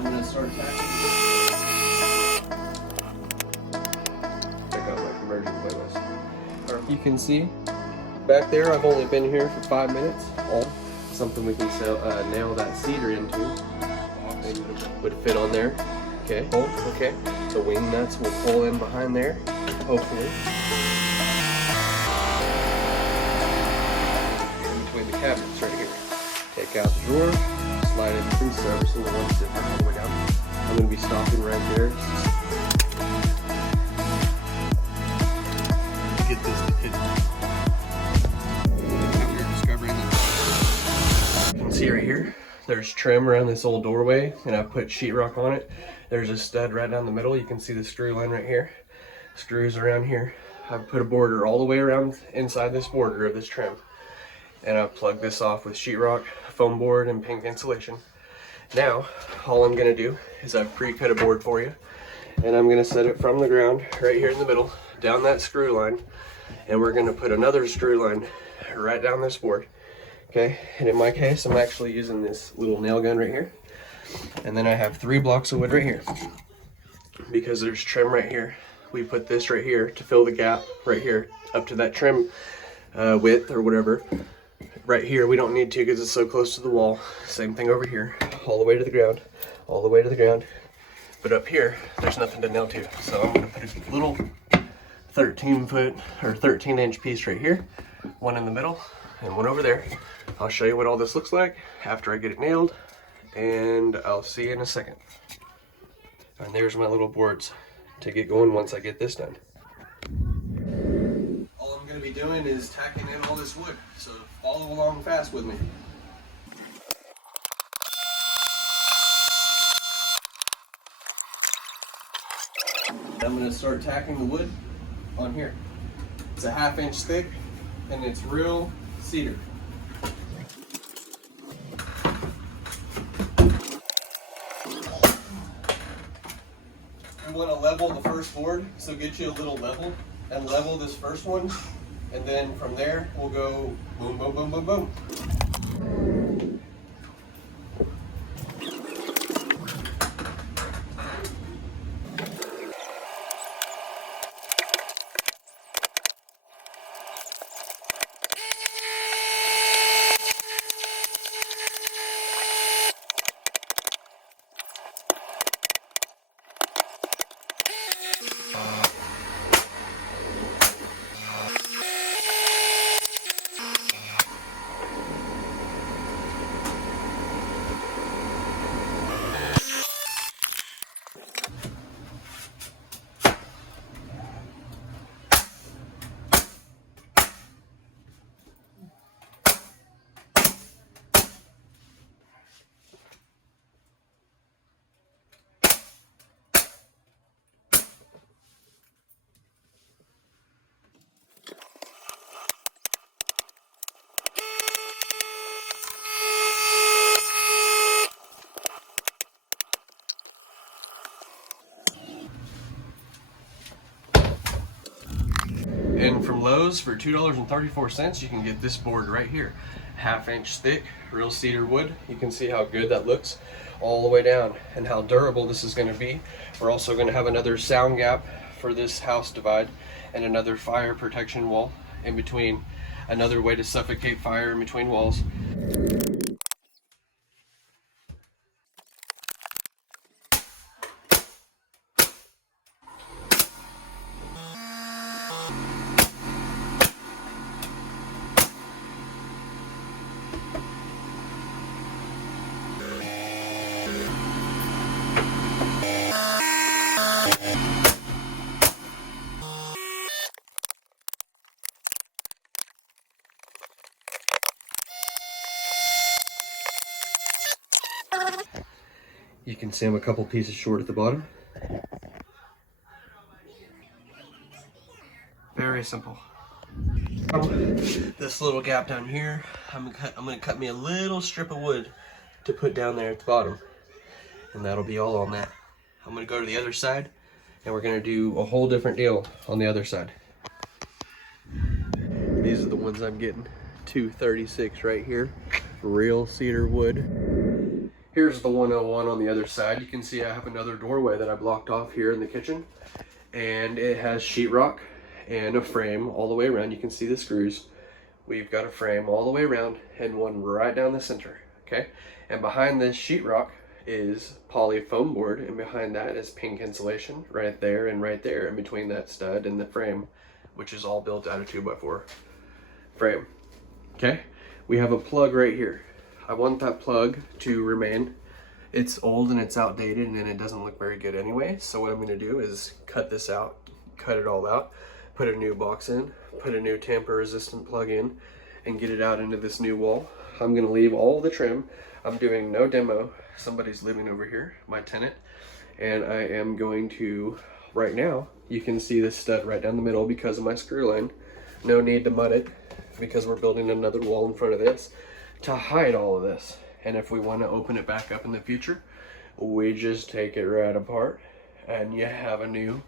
I'm gonna start tacking. Check out my conversion playlist. You can see back there, I've only been here for 5 minutes. Something we can nail that cedar into. Would fit on there. Okay, okay. The wing nuts will pull in behind there, hopefully. In between the cabinets right here. Take out the drawer, slide it through, so every single one's different all the way down. I'm going to be stopping right there. Get this to hit. After discovering that, you can see right here, there's trim around this old doorway, and I've put sheetrock on it. There's a stud right down the middle. You can see the screw line right here. Screws around here. I've put a border all the way around inside this border of this trim. And I've plugged this off with sheetrock, foam board, and pink insulation. Now, all I'm gonna do is I've pre-cut a board for you, and I'm gonna set it from the ground right here in the middle, down that screw line, and we're gonna put another screw line right down this board. Okay, and in my case, I'm actually using this little nail gun right here. And then I have 3 blocks of wood right here. Because there's trim right here, we put this right here to fill the gap right here up to that trim width or whatever. Right here, we don't need to because it's so close to the wall. Same thing over here, all the way to the ground, all the way to the ground. But up here, there's nothing to nail to. So I'm gonna put a little 13-foot or 13-inch piece right here, one in the middle, and one over there. I'll show you what all this looks like after I get it nailed, and I'll see you in a second. And there's my little boards to get going once I get this done. All I'm going to be doing is tacking in all this wood, so follow along fast with me. I'm going to start tacking the wood on here. It's a 1/2 inch thick, and it's real cedar. You want to level the first board, so get you a little level, and level this first one, and then from there we'll go boom, boom, boom, boom, boom. And from Lowe's for $2.34, you can get this board right here. 1/2 inch thick, real cedar wood. You can see how good that looks all the way down and how durable this is going to be. We're also going to have another sound gap for this house divide and another fire protection wall in between, another way to suffocate fire in between walls. You can see I'm a couple pieces short at the bottom. Very simple. This little gap down here, I'm gonna cut me a little strip of wood to put down there at the bottom, and that'll be all on that. I'm gonna go to the other side, and we're gonna do a whole different deal on the other side. These are the ones I'm getting. 236 right here, real cedar wood. Here's the 101 on the other side. You can see I have another doorway that I blocked off here in the kitchen, and it has sheetrock and a frame all the way around. You can see the screws. We've got a frame all the way around and one right down the center, okay? And behind this sheetrock is poly foam board, and behind that is pink insulation right there and right there in between that stud and the frame, which is all built out of 2x4 frame, okay? We have a plug right here. I want that plug to remain. It's old and it's outdated and it doesn't look very good anyway. So what I'm gonna do is cut this out, cut it all out, put a new box in, put a new tamper resistant plug in, and get it out into this new wall. I'm gonna leave all the trim. I'm doing no demo. Somebody's living over here, my tenant, and I am going to, right now, you can see this stud right down the middle because of my screw line. No need to mud it because we're building another wall in front of this to hide all of this. And if we want to open it back up in the future, we just take it right apart and you have a new,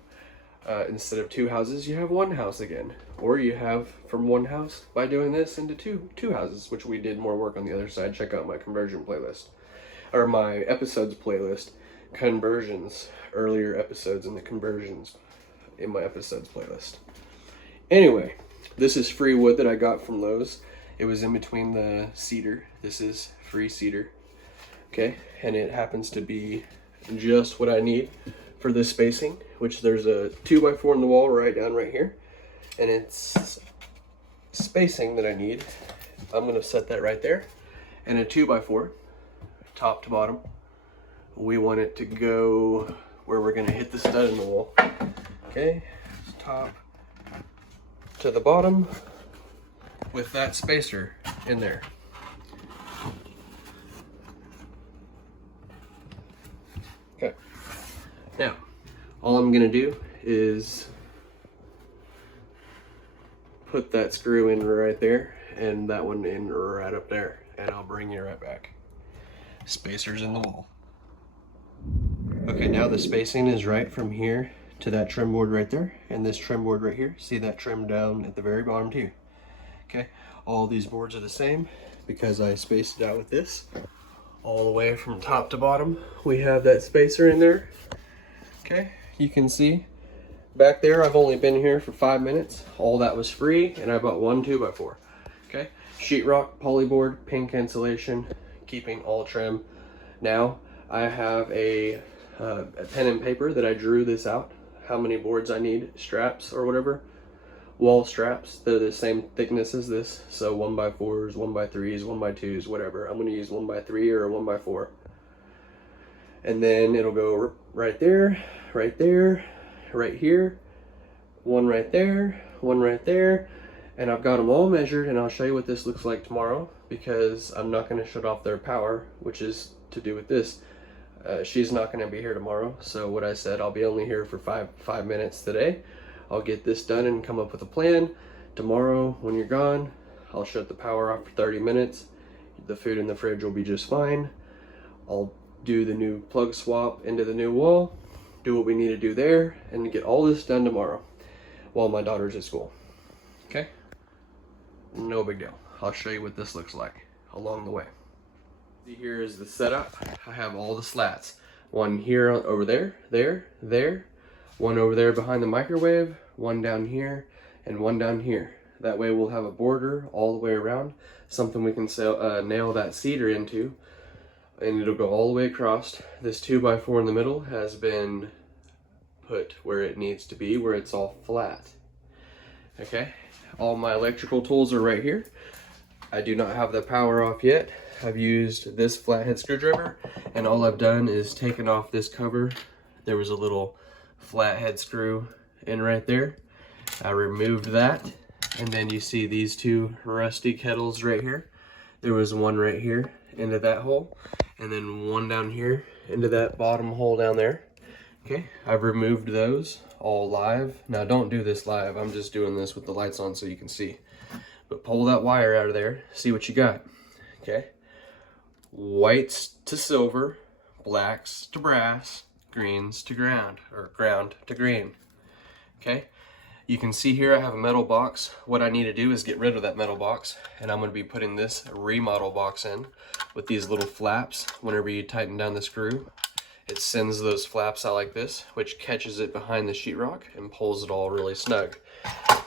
instead of 2 houses, you have 1 house again. Or you have from 1 house by doing this into two houses, which we did more work on the other side. Check out my conversion playlist, or my episodes playlist, conversions, earlier episodes in the conversions in my episodes playlist. Anyway, this is free wood that I got from Lowe's. It was in between the cedar. This is free cedar, okay? And it happens to be just what I need for this spacing, which there's a 2x4 in the wall right down right here. And it's spacing that I need. I'm gonna set that right there. And a 2x4, top to bottom. We want it to go where we're gonna hit the stud in the wall. Okay, top to the bottom, with that spacer in there. Okay, now all I'm gonna do is put that screw in right there and that one in right up there, and I'll bring you right back. Spacers in the wall. Okay, now the spacing is right from here to that trim board right there and this trim board right here. See that trim down at the very bottom too. Okay, all these boards are the same because I spaced it out with this. All the way from top to bottom, we have that spacer in there. Okay, you can see back there, I've only been here for 5 minutes. All that was free, and I bought 1 2x4. Okay, sheetrock, polyboard, pink insulation, keeping all trim. Now, I have a pen and paper that I drew this out, how many boards I need, straps or whatever. Wall straps, they're the same thickness as this, so 1x4s, 1x3s, 1x2s, whatever. I'm going to use 1x3 or a 1x4, and then it'll go right there, right there, right here, one right there, one right there, and I've got them all measured, and I'll show you what this looks like tomorrow because I'm not going to shut off their power, which is to do with this. She's not going to be here tomorrow, so what I said, I'll be only here for five minutes today. I'll get this done and come up with a plan. Tomorrow, when you're gone, I'll shut the power off for 30 minutes. The food in the fridge will be just fine. I'll do the new plug swap into the new wall, do what we need to do there, and get all this done tomorrow while my daughter's at school. Okay? No big deal. I'll show you what this looks like along the way. See, here is the setup. I have all the slats. One here, over there, there. One over there behind the microwave, one down here, and one down here. That way we'll have a border all the way around, something we can nail that cedar into, and it'll go all the way across. This 2x4 in the middle has been put where it needs to be, where it's all flat. Okay, all my electrical tools are right here. I do not have the power off yet. I've used this flathead screwdriver, and all I've done is taken off this cover. There was a little flathead screw in right there. I removed that, and then you see these 2 rusty kettles right here. There was one right here into that hole, and then one down here into that bottom hole down there. Okay, I've removed those all live. Now don't do this live, I'm just doing this with the lights on so you can see. But pull that wire out of there, see what you got. Okay, whites to silver, blacks to brass, greens to ground, or ground to green. Okay, you can see here I have a metal box. What I need to do is get rid of that metal box, and I'm going to be putting this remodel box in. with these little flaps. Whenever you tighten down the screw, it sends those flaps out like this, which catches it behind the sheetrock and pulls it all really snug.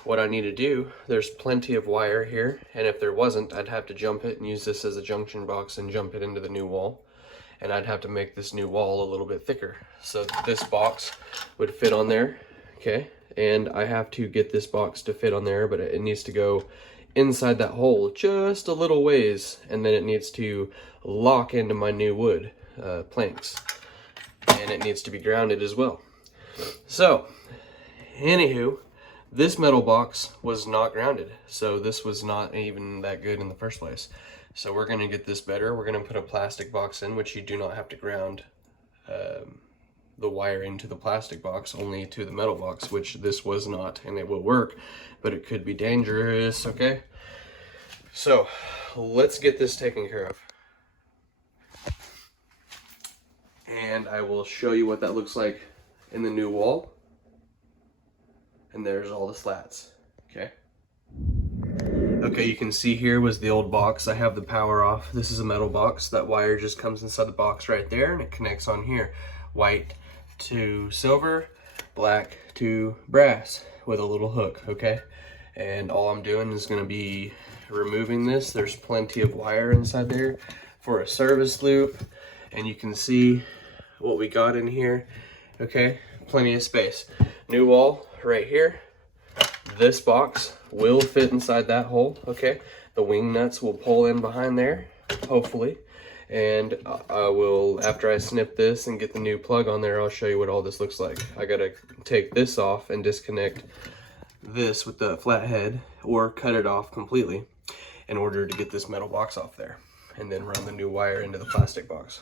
What I need to do, there's plenty of wire here, and if there wasn't, I'd have to jump it and use this as a junction box and jump it into the new wall. And I'd have to make this new wall a little bit thicker. So this box would fit on there, okay? And I have to get this box to fit on there, but it needs to go inside that hole just a little ways, and then it needs to lock into my new wood planks. And it needs to be grounded as well. So, anywho, this metal box was not grounded, so this was not even that good in the first place. So we're going to get this better. We're going to put a plastic box in, which you do not have to ground the wire into the plastic box, only to the metal box, which this was not, and it will work, but it could be dangerous, okay? So let's get this taken care of. And I will show you what that looks like in the new wall. And there's all the slats, okay? Okay, you can see here was the old box. I have the power off. This is a metal box. That wire just comes inside the box right there, and it connects on here. White to silver, black to brass with a little hook, okay? And all I'm doing is gonna be removing this. There's plenty of wire inside there for a service loop, and you can see what we got in here, okay? Plenty of space. New wall right here. This box will fit inside that hole, okay? The wing nuts will pull in behind there, hopefully. And I will, after I snip this and get the new plug on there, I'll show you what all this looks like. I gotta take this off and disconnect this with the flat head, or cut it off completely in order to get this metal box off there, and then run the new wire into the plastic box.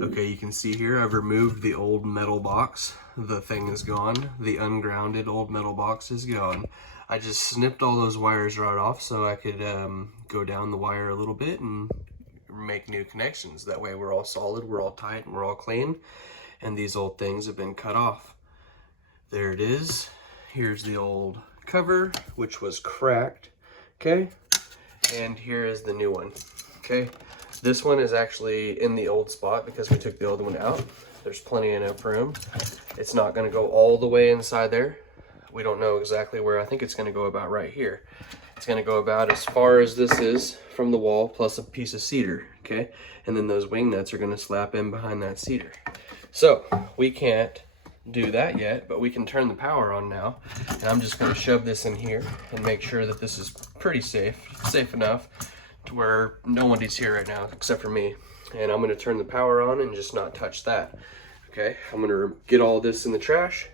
Okay, you can see here I've removed the old metal box. The thing is gone. The ungrounded old metal box is gone. I just snipped all those wires right off so I could go down the wire a little bit and make new connections. That way we're all solid, we're all tight, and we're all clean. And these old things have been cut off. There it is. Here's the old cover, which was cracked, okay? And here is the new one, okay? This one is actually in the old spot because we took the old one out. There's plenty enough room. It's not gonna go all the way inside there. We don't know exactly where. I think it's gonna go about right here. It's gonna go about as far as this is from the wall, plus a piece of cedar, okay? And then those wing nuts are gonna slap in behind that cedar. So we can't do that yet, but we can turn the power on now. And I'm just gonna shove this in here and make sure that this is pretty safe enough to where nobody's here right now except for me. And I'm gonna turn the power on and just not touch that. Okay, I'm gonna get all this in the trash.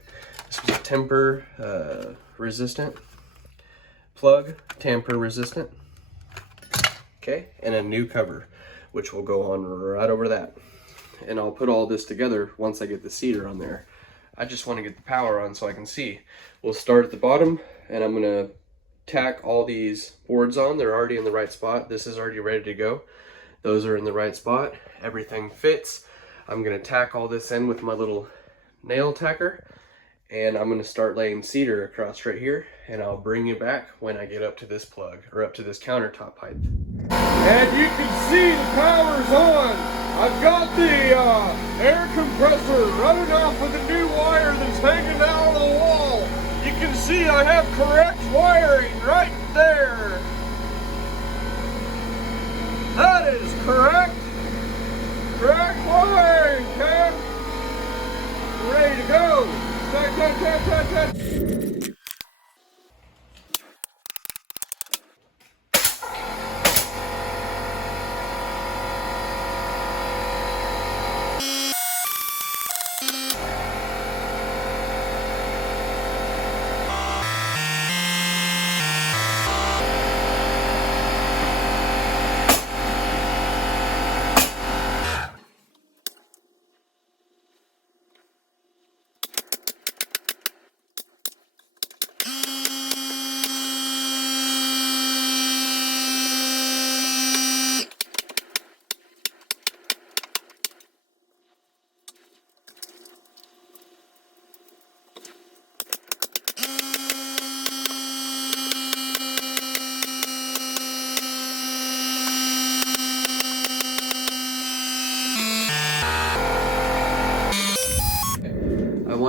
This was a temper resistant plug, tamper resistant. Okay, and a new cover, which will go on right over that. And I'll put all this together once I get the cedar on there. I just want to get the power on so I can see. We'll start at the bottom, and I'm gonna tack all these boards on. They're already in the right spot. This is already ready to go. Those are in the right spot. Everything fits. I'm gonna tack all this in with my little nail tacker, and I'm gonna start laying cedar across right here, and I'll bring you back when I get up to this plug, or up to this countertop pipe. And you can see the power's on. I've got the air compressor running off of the new wire that's hanging out of the wall. You can see I have correct wiring right there. That is correct. Correct wiring, okay? Ready to go. Tack.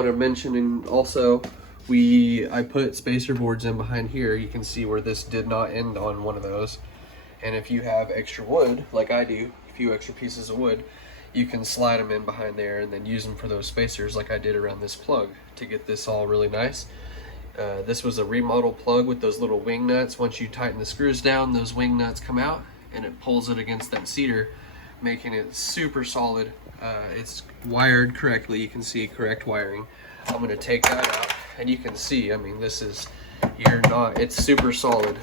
want to mention, and also I put spacer boards in behind here. You can see where this did not end on one of those. And if you have extra wood, like I do, a few extra pieces of wood, you can slide them in behind there and then use them for those spacers like I did around this plug to get this all really nice. This was a remodel plug with those little wing nuts. Once you tighten the screws down, those wing nuts come out and it pulls it against that cedar, making it super solid. It's wired correctly. You can see correct wiring. I'm going to take that out and you can see, I mean, this is, it's super solid.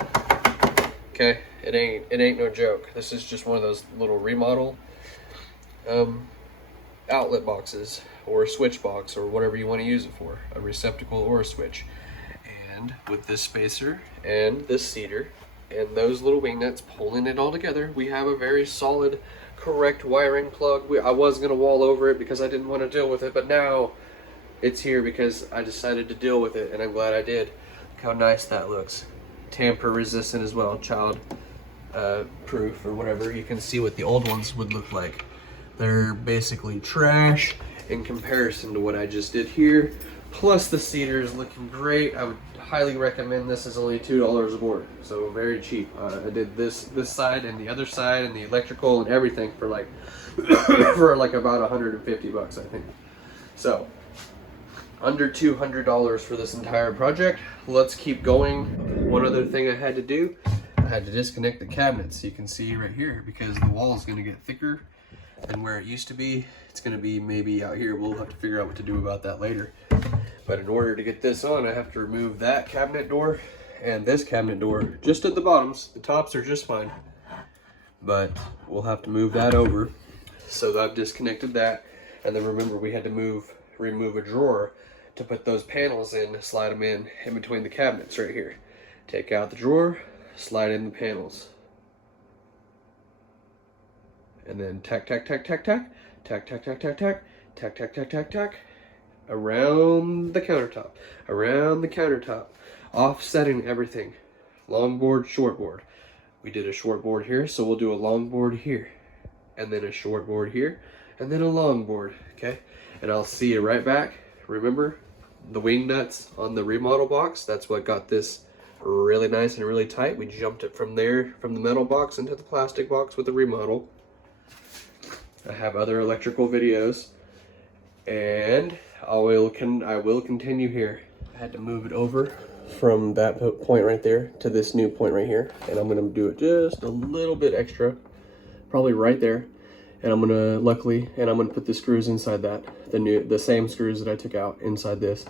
Okay, it ain't no joke. This is just one of those little remodel outlet boxes, or a switch box, or whatever you want to use it for, a receptacle or a switch. And with this spacer and this cedar and those little wing nuts pulling it all together, we have a very solid, correct wiring plug. I was going to wall over it because I didn't want to deal with it, but now it's here because I decided to deal with it, and I'm glad I did. Look how nice that looks. Tamper resistant as well, child proof or whatever. You can see what the old ones would look like. They're basically trash in comparison to what I just did here. Plus the cedar is looking great. I would highly recommend this. Is only $2 a board, so very cheap. I did this side and the other side and the electrical and everything for like for like about 150 bucks, I think. So under $200 for this entire project. Let's keep going. One other thing I had to do, I had to disconnect the cabinets. You can see right here, because the wall is going to get thicker than where it used to be. It's going to be maybe out here. We'll have to figure out what to do about that later. But in order to get this on, I have to remove that cabinet door and this cabinet door just at the bottoms. The tops are just fine, but we'll have to move that over. So I've disconnected that, and then remember we had to remove a drawer to put those panels in, slide them in between the cabinets right here. Take out the drawer, slide in the panels, and then tack, tack, tack, tack, tack, tack, tack, tack, tack, tack, tack, tack, tack, tack, tack, around the countertop, offsetting everything. Long board, short board. We did a short board here, so we'll do a long board here, and then a short board here, and then a long board, okay? And I'll see you right back. Remember the wing nuts on the remodel box? That's what got this really nice and really tight. We jumped it from there, from the metal box into the plastic box with the remodel. I have other electrical videos, and I will continue here. I had to move it over from that point right there to this new point right here, and I'm gonna do it just a little bit extra, probably right there. And I'm gonna put the screws inside that, the same screws that I took out inside this.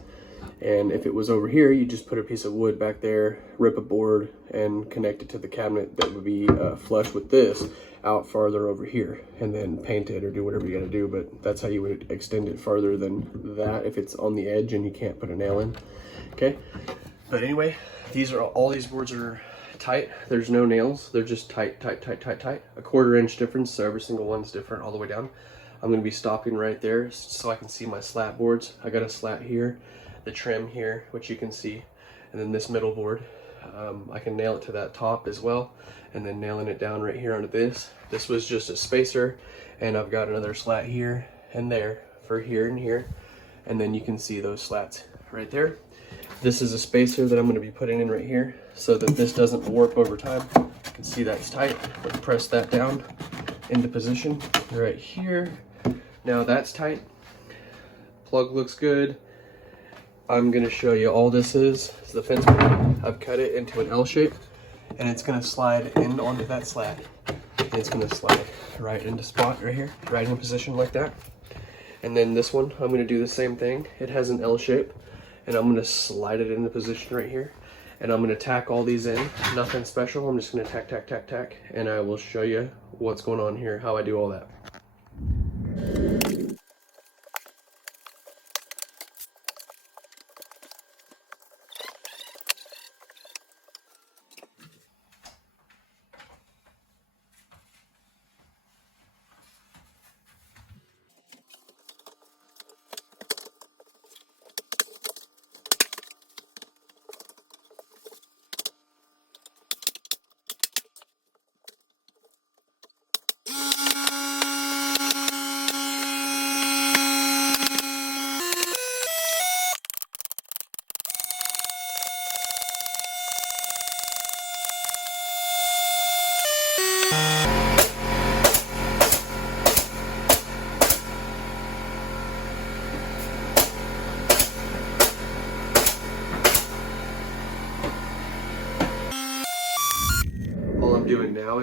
And if it was over here, you just put a piece of wood back there, rip a board, and connect it to the cabinet that would be flush with this out farther over here, and then paint it or do whatever you gotta do. But that's how you would extend it farther than that if it's on the edge and you can't put a nail in. Okay. But anyway, all these boards are tight. There's no nails. They're just tight, tight, tight, tight, tight. A 1/4 inch difference, so every single one's different all the way down. I'm going to be stopping right there so I can see my slat boards. I got a slat here, the trim here, which you can see, and then this middle board. I can nail it to that top as well, and then nailing it down right here onto this. This was just a spacer, and I've got another slat here and there for here and here, and then you can see those slats right there. This is a spacer that I'm going to be putting in right here so that this doesn't warp over time. You can see that's tight. Let's press that down into position right here. Now that's tight. Plug looks good. I'm going to show you all this is the fence board. I've cut it into an L shape, and it's going to slide in onto that slat. It's going to slide right into spot right here, right in position like that. And then this one, I'm going to do the same thing. It has an L shape, and I'm going to slide it into position right here. And I'm going to tack all these in. Nothing special. I'm just going to tack, tack, tack, tack. And I will show you what's going on here, how I do all that.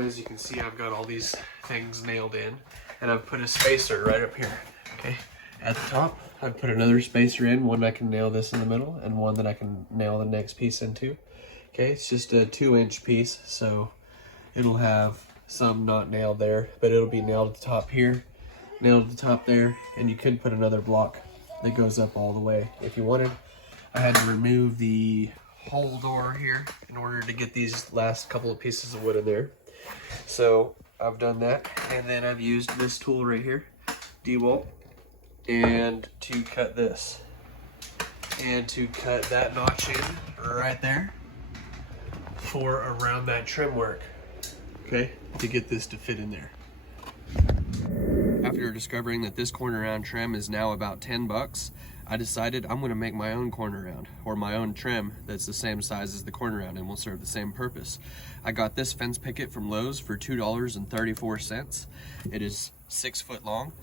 is, you can see I've got all these things nailed in, and I've put a spacer right up here. Okay, at the top, I've put another spacer in, one I can nail this in the middle, and one that I can nail the next piece into. Okay, it's just a 2-inch piece, so it'll have some not nailed there, but it'll be nailed at the top here, nailed at the top there, and you could put another block that goes up all the way if you wanted. I had to remove the whole door here in order to get these last couple of pieces of wood in there. So I've done that, and then I've used this tool right here, DeWalt, and to cut this, and to cut that notch in right there for around that trim work, okay, to get this to fit in there. After discovering that this corner round trim is now about 10 bucks, I decided I'm going to make my own corner round, or my own trim that's the same size as the corner round and will serve the same purpose. I got this fence picket from Lowe's for $2.34. It is 6 foot long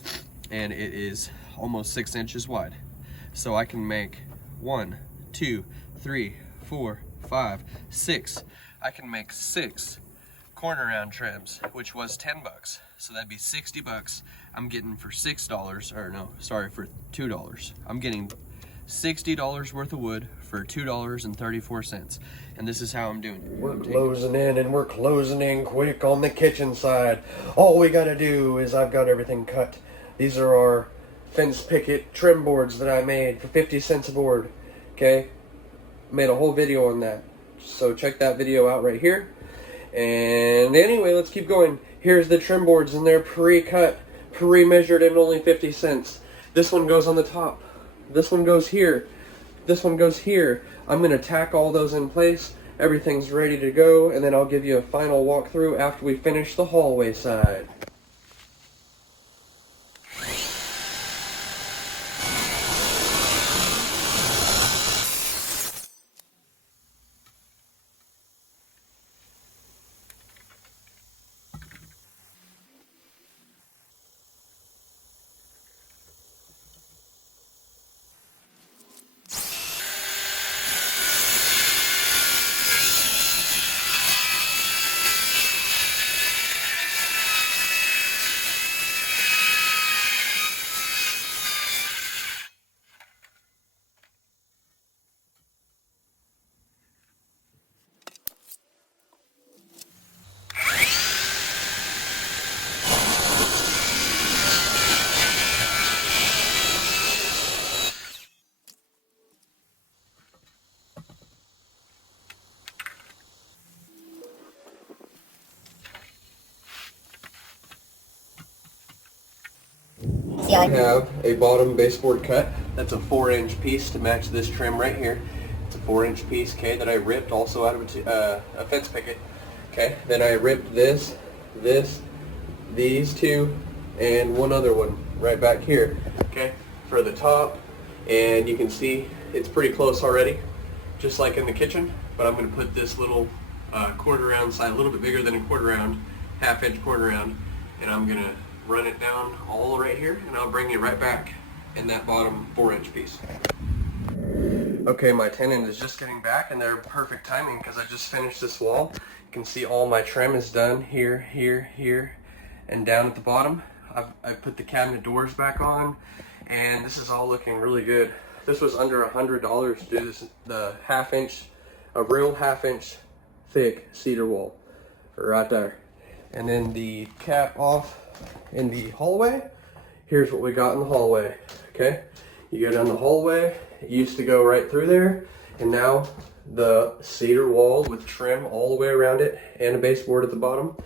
and it is almost 6 inches wide. So I can make 1, 2, 3, 4, 5, 6. I can make 6 corner round trims, which was 10 bucks. So that'd be 60 bucks. I'm getting for $6, or no, sorry, for $2. I'm getting $60 worth of wood for $2.34. And this is how I'm doing it. We're closing in, and we're closing in quick on the kitchen side. All we gotta do is I've got everything cut. These are our fence picket trim boards that I made for 50 cents a board. Okay? Made a whole video on that. So check that video out right here. And anyway, let's keep going. Here's the trim boards, and they're pre-cut, pre-measured, and only 50 cents. This one goes on the top. This one goes here. This one goes here. I'm going to tack all those in place. Everything's ready to go, and then I'll give you a final walkthrough after we finish the hallway side. I have a bottom baseboard cut. That's a 4-inch piece to match this trim right here. It's a 4-inch piece, okay, that I ripped also out of a fence picket. Okay, then I ripped this, these two, and one other one right back here, okay, for the top. And you can see it's pretty close already, just like in the kitchen. But I'm going to put this little quarter round side, a little bit bigger than a quarter round, half-inch quarter round, and I'm going to run it down all right here, and I'll bring you right back in that bottom 4-inch piece. Okay, my tenant is just getting back, and they're perfect timing because I just finished this wall. You can see all my trim is done here, here, here, and down at the bottom. I've put the cabinet doors back on, and this is all looking really good. This was under $100 to do this, a real half-inch thick cedar wall right there. And then the cap off in the hallway. Here's what we got in the hallway. Okay, you go down the hallway. It used to go right through there, and now the cedar wall with trim all the way around it and a baseboard at the bottom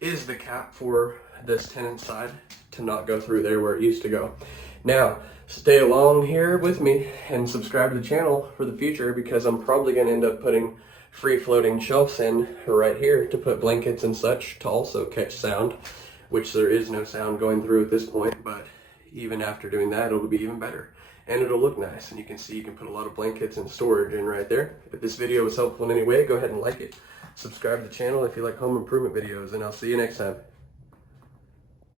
is the cap for this tenant side to not go through there where it used to go. Now, stay along here with me and subscribe to the channel for the future, because I'm probably going to end up putting free floating shelves in right here to put blankets and such to also catch sound, which there is no sound going through at this point, but even after doing that, it'll be even better. And it'll look nice, and you can see you can put a lot of blankets and storage in right there. If this video was helpful in any way, go ahead and like it. Subscribe to the channel if you like home improvement videos, and I'll see you next time.